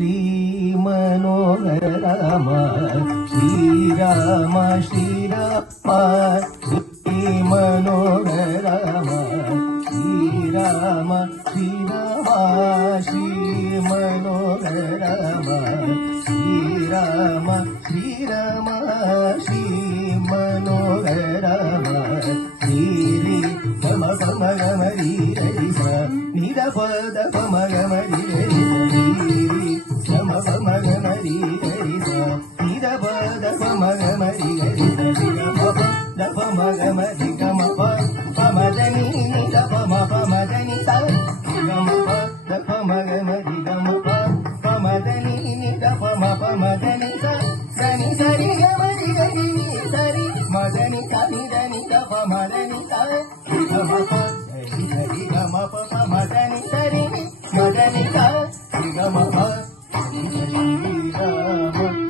श्री मनोहर राम श्रीराम श्रीराम श्री मनोहर राम श्रीराम श्रीराम श्री मनोहर राम श्रीराम श्रीराम श्री मनोहर राम श्री गम गम गम री रि स नि द प द प म गम रि रि स गम गम गम रि रि स नि द प द प म गम रि रि स ग म प द प म गम रि ग म प प म द नि नि द प म द नि स ग म प द प म गम रि ग म प प म द नि नि द प म द नि स स नि स रि ग म रि ग रि स रि म द नि स नि द नि द प म द नि स ग म प रि ग म प प म द नि स रि म द नि स ग म प श्रीराम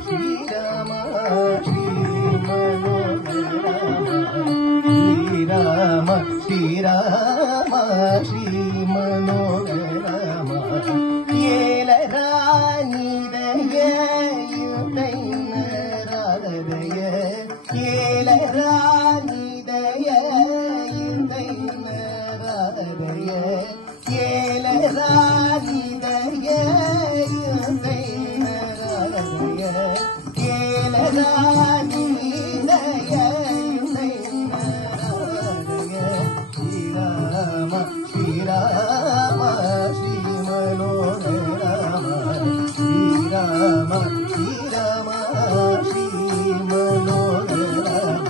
श्रीराम श्री मनोहर राम श्रीराम श्री मनोहर राम येल रानिदय युतैनरादय येल रानिदय युतैनरादय येल रानिदय युतैनरादय येल रानिदय युतैनरादय श्रीराम श्रीराम श्री मनोहर राम श्रीराम श्रीराम श्री मनोहर राम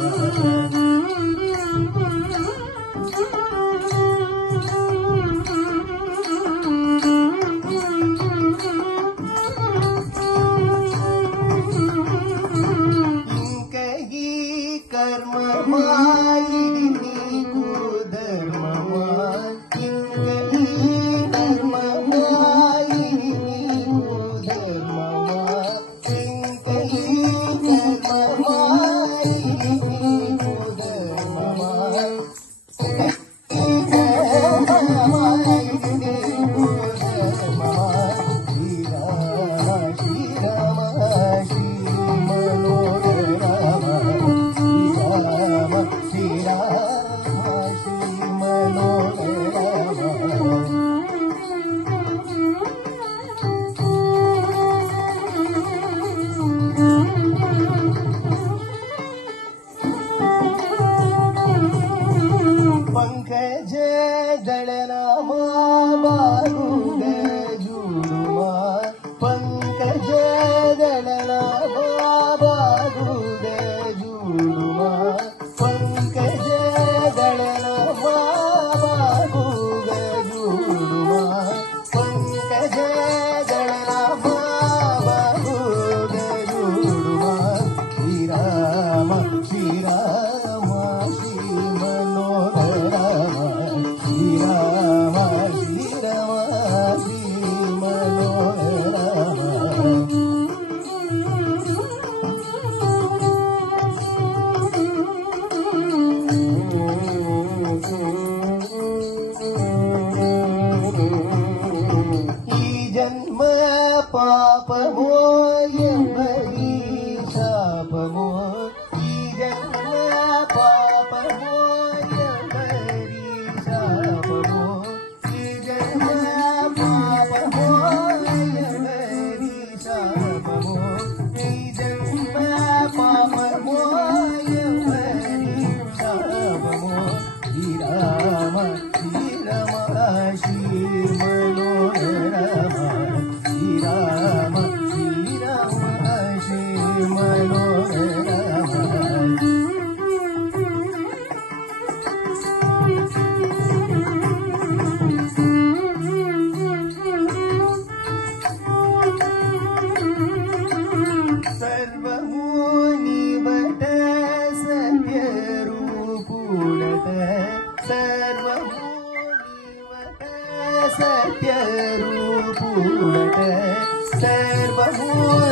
कर्म मायिनी कुधर्म इंगली कर्म मायिनी कुधर्म इंगली कर्म मायिनी कुधर्म पंकज दळनामा बारुग जुडुमा पंकज दळनामा बारुग जुडुमा पंकज दळनामा बारुग जुडुमा पंकज दळनामा बारुग जुडुमा श्रीराम श्रीराम श्री मनोहर राम श्रीराम श्रीराम श्री मनोहर राम ఈ జన్మ పాపమో ఎంబరి శాపమో ఈ జన్మ పాపమో ఎంబరి శాపమో ఈ జన్మ పాపమో ఎంబరి శాపమో ఈ జన్మ పాపమో ఎంబరి శాపమో శ్రీరామ శ్రీరామ శ్రీ మనోహర రామ శ్రీరామ శ్రీరామ శ్రీ మనోహర రామ सर्वमुनिवट सत्यरूपुडत सर्वमुनिवट सत्यरूपुडत सर्वमुनिवट